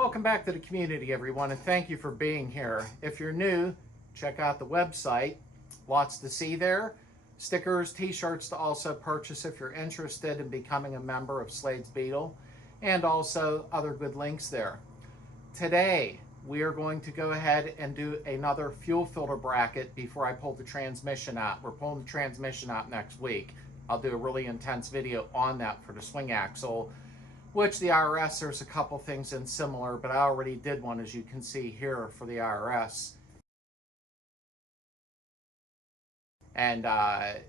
Welcome back to the community, everyone, and thank you for being here. If you're new, check out the website. Lots to see there. Stickers, T-shirts to also purchase if you're interested in becoming a member of Slade's Beetle, and also other good links there. Today, we are going to go ahead and do another fuel filter bracket before I pull the transmission out. We're pulling the transmission out next week. I'll do a really intense video on that for the swing axle, which the IRS, there's a couple things in similar, but I already did one, as you can see here, for the IRS. And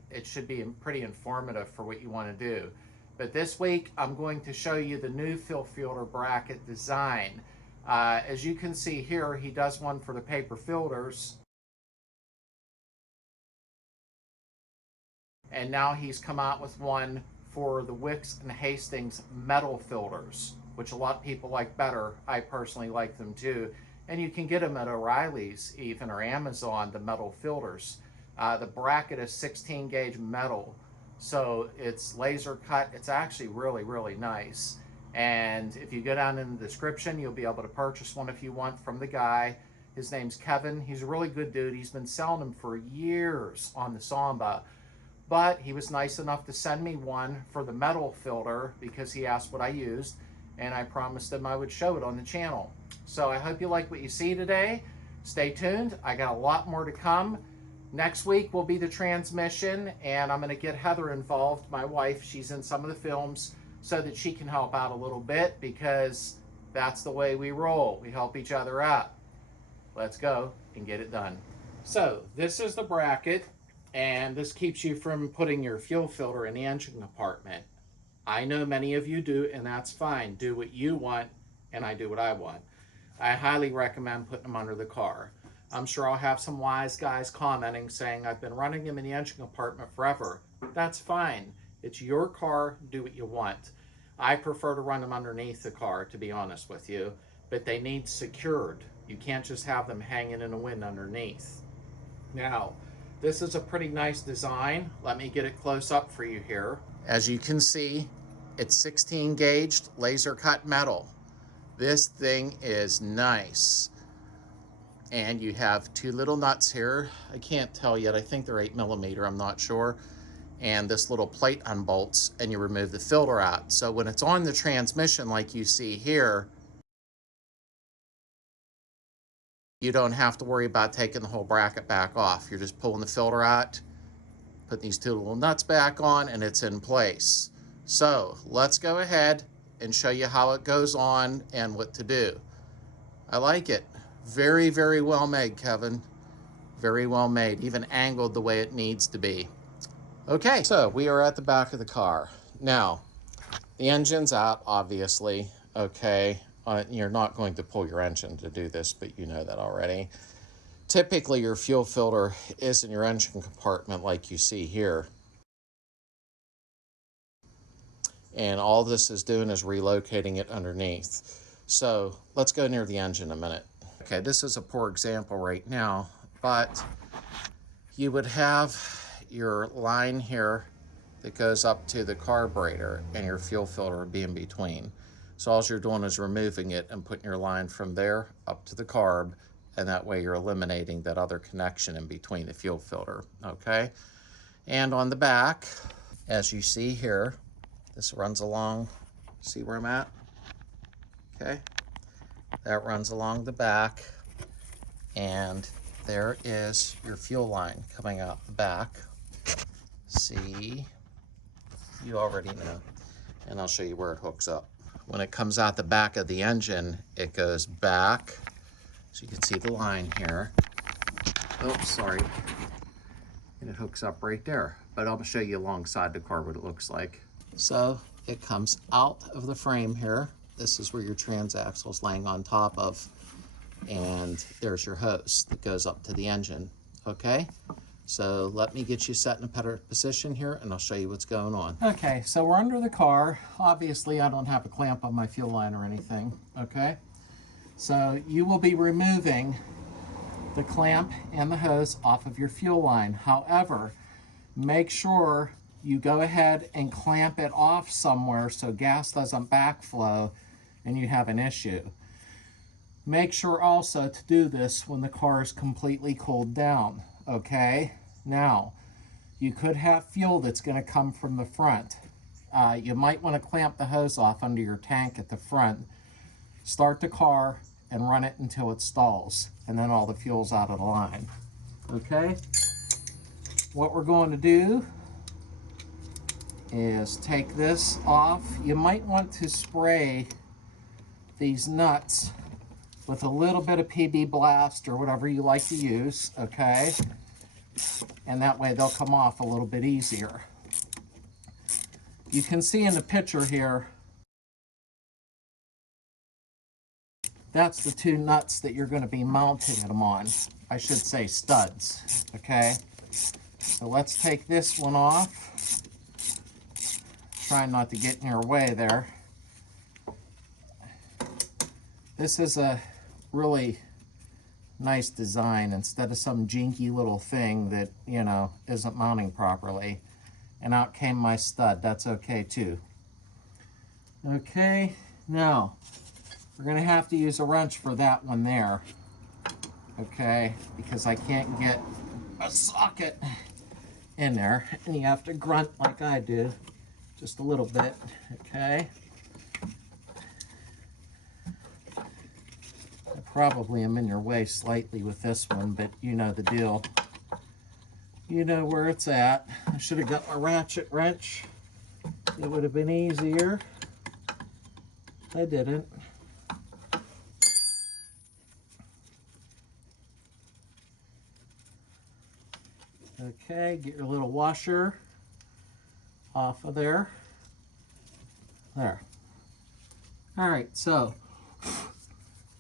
it should be pretty informative for what you want to do. But this week, I'm going to show you the new fuel filter bracket design. As you can see here, he does one for the paper filters. And now he's come out with one for the Wicks and Hastings metal filters, which a lot of people like better. I personally like them too. And you can get them at O'Reilly's even, or Amazon, the metal filters. The bracket is 16 gauge metal, so it's laser cut. It's actually really, really nice. And if you go down in the description, you'll be able to purchase one if you want from the guy. His name's Kevin. He's a really good dude. He's been selling them for years on the Samba. But he was nice enough to send me one for the metal filter because he asked what I used, and I promised him I would show it on the channel. So I hope you like what you see today. Stay tuned. I got a lot more to come. Next week will be the transmission, and I'm going to get Heather involved, my wife. She's in some of the films, so that she can help out a little bit, because that's the way we roll. We help each other out. Let's go and get it done. So this is the bracket. And this keeps you from putting your fuel filter in the engine compartment. I know many of you do, and that's fine. Do what you want, and I do what I want. I highly recommend putting them under the car. I'm sure I'll have some wise guys commenting saying, I've been running them in the engine compartment forever. That's fine. It's your car. Do what you want. I prefer to run them underneath the car, to be honest with you, but they need secured. You can't just have them hanging in the wind underneath. Now, this is a pretty nice design. Let me get it close up for you here. As you can see, it's 16 gauged laser cut metal. This thing is nice. And you have two little nuts here. I can't tell yet. I think they're 8mm. I'm not sure. And this little plate unbolts, and you remove the filter out. So when it's on the transmission, like you see here, you don't have to worry about taking the whole bracket back off. You're just pulling the filter out, putting these two little nuts back on, and it's in place. So let's go ahead and show you how it goes on and what to do. I like it. Very, very well made, Kevin. Very well made, even angled the way it needs to be. Okay, so we are at the back of the car. Now, the engine's out, obviously, okay. You're not going to pull your engine to do this, but you know that already. Typically, your fuel filter is in your engine compartment like you see here. And all this is doing is relocating it underneath. So let's go near the engine a minute. Okay, this is a poor example right now, but you would have your line here that goes up to the carburetor, and your fuel filter would be in between. So all you're doing is removing it and putting your line from there up to the carb, and that way you're eliminating that other connection in between the fuel filter, okay? And on the back, as you see here, this runs along, see where I'm at? Okay, that runs along the back, and there is your fuel line coming out the back. See, you already know, and I'll show you where it hooks up. When it comes out the back of the engine, it goes back. So you can see the line here. Oh, sorry. And it hooks up right there. But I'll show you alongside the car what it looks like. So it comes out of the frame here. This is where your transaxle is laying on top of. And there's your hose that goes up to the engine. Okay? So let me get you set in a better position here, and I'll show you what's going on. Okay, so we're under the car. Obviously, I don't have a clamp on my fuel line or anything, okay? So you will be removing the clamp and the hose off of your fuel line. However, make sure you go ahead and clamp it off somewhere so gas doesn't backflow and you have an issue. Make sure also to do this when the car is completely cooled down, okay? Now, you could have fuel that's going to come from the front. You might want to clamp the hose off under your tank at the front, start the car, and run it until it stalls, and then all the fuel's out of the line, okay? What we're going to do is take this off. You might want to spray these nuts with a little bit of PB Blast or whatever you like to use, okay? And that way they'll come off a little bit easier. You can see in the picture here, that's the two nuts that you're going to be mounting them on. I should say studs, okay? So let's take this one off. Trying not to get in your way there. This is a really nice design instead of some jinky little thing that, you know, isn't mounting properly. And out came my stud. That's okay too. Okay, now we're going to have to use a wrench for that one there. Okay, because I can't get a socket in there. And you have to grunt like I do. Just a little bit, okay? I probably am in your way slightly with this one, but you know the deal. You know where it's at. I should have got my ratchet wrench. It would have been easier. I didn't. Okay, get your little washer off of there. There. All right, so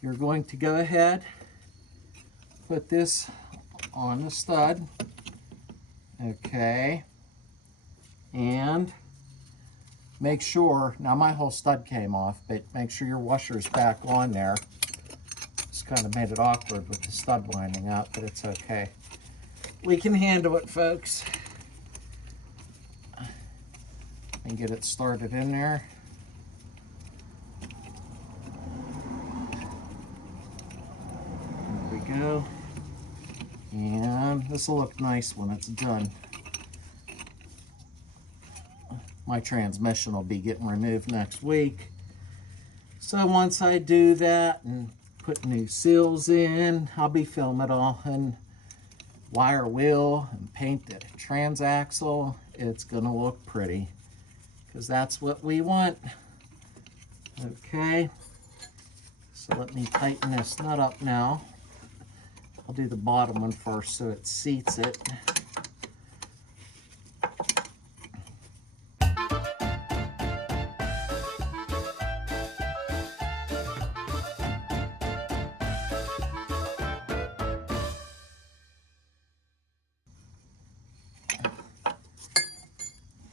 you're going to go ahead, put this on the stud. Okay. And make sure, now my whole stud came off, but make sure your washer's back on there. Just kind of made it awkward with the stud winding up, but it's okay. We can handle it, folks. And get it started in there. There we go. And this will look nice when it's done. My transmission will be getting removed next week. So once I do that and put new seals in, I'll be filming it all and wire wheel and paint the transaxle. It's gonna look pretty, because that's what we want. Okay, so let me tighten this nut up now. I'll do the bottom one first so it seats it.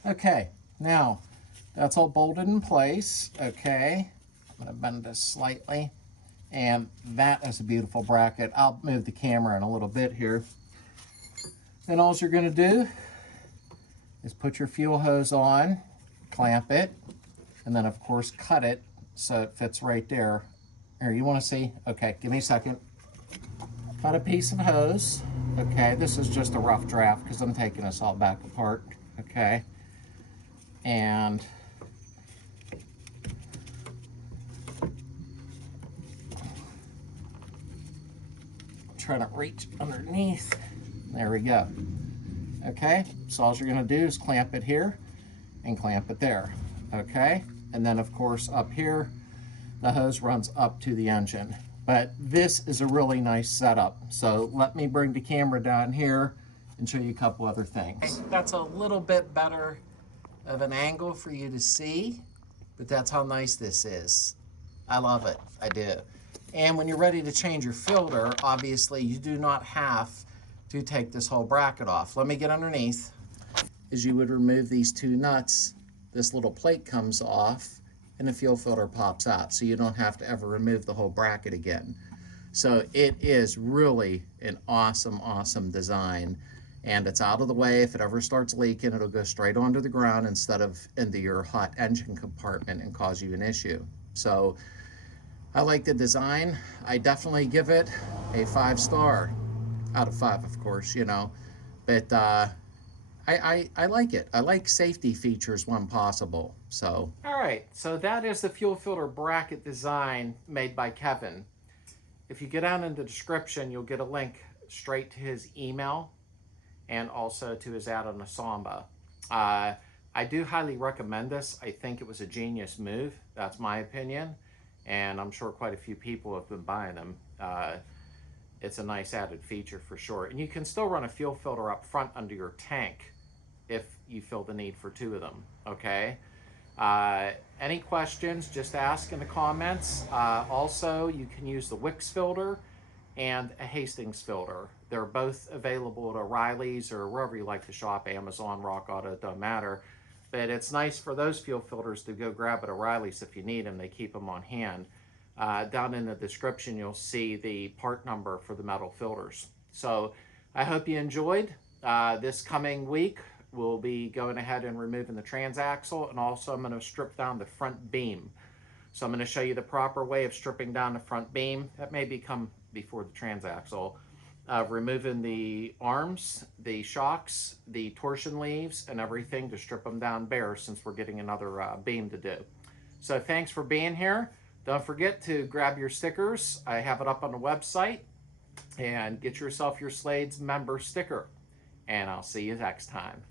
Okay, now that's all bolted in place. Okay, I'm going to bend this slightly. And that is a beautiful bracket. I'll move the camera in a little bit here. Then all you're going to do is put your fuel hose on, clamp it, and then of course cut it so it fits right there. Here, you want to see? Okay, give me a second. Cut a piece of hose. Okay, this is just a rough draft because I'm taking this all back apart. Okay. And try to reach underneath. There we go. Okay, so all you're going to do is clamp it here and clamp it there. Okay, and then of course up here the hose runs up to the engine. But this is a really nice setup. So let me bring the camera down here and show you a couple other things. That's a little bit better of an angle for you to see, but that's how nice this is. I love it, I do. And when you're ready to change your filter, obviously you do not have to take this whole bracket off. Let me get underneath. As you would remove these two nuts, this little plate comes off and the fuel filter pops out, so you don't have to ever remove the whole bracket again. So it is really an awesome, awesome design. And it's out of the way. If it ever starts leaking, it'll go straight onto the ground instead of into your hot engine compartment and cause you an issue. So I like the design. I definitely give it a 5 star out of 5, of course, you know. But I like it. I like safety features when possible. So, all right. So that is the fuel filter bracket design made by Kevin. If you get down in the description, you'll get a link straight to his email and also to his ad on Asamba. Uh, I do highly recommend this. I think it was a genius move. That's my opinion. And I'm sure quite a few people have been buying them. It's a nice added feature for sure. And you can still run a fuel filter up front under your tank if you feel the need for 2 of them, okay? Any questions, just ask in the comments. Also, you can use the Wix filter and a Hastings filter. They're both available at O'Reilly's or wherever you like to shop, Amazon, Rock Auto, it doesn't matter. But it's nice for those fuel filters to go grab at O'Reilly's if you need them. They keep them on hand. Down in the description, you'll see the part number for the metal filters. So I hope you enjoyed. This coming week, we'll be going ahead and removing the transaxle, and also I'm going to strip down the front beam. So I'm going to show you the proper way of stripping down the front beam. That may come before the transaxle. Removing the arms, the shocks, the torsion leaves, and everything to strip them down bare, since we're getting another beam to do. So thanks for being here. Don't forget to grab your stickers. I have it up on the website. And get yourself your Slade's member sticker. And I'll see you next time.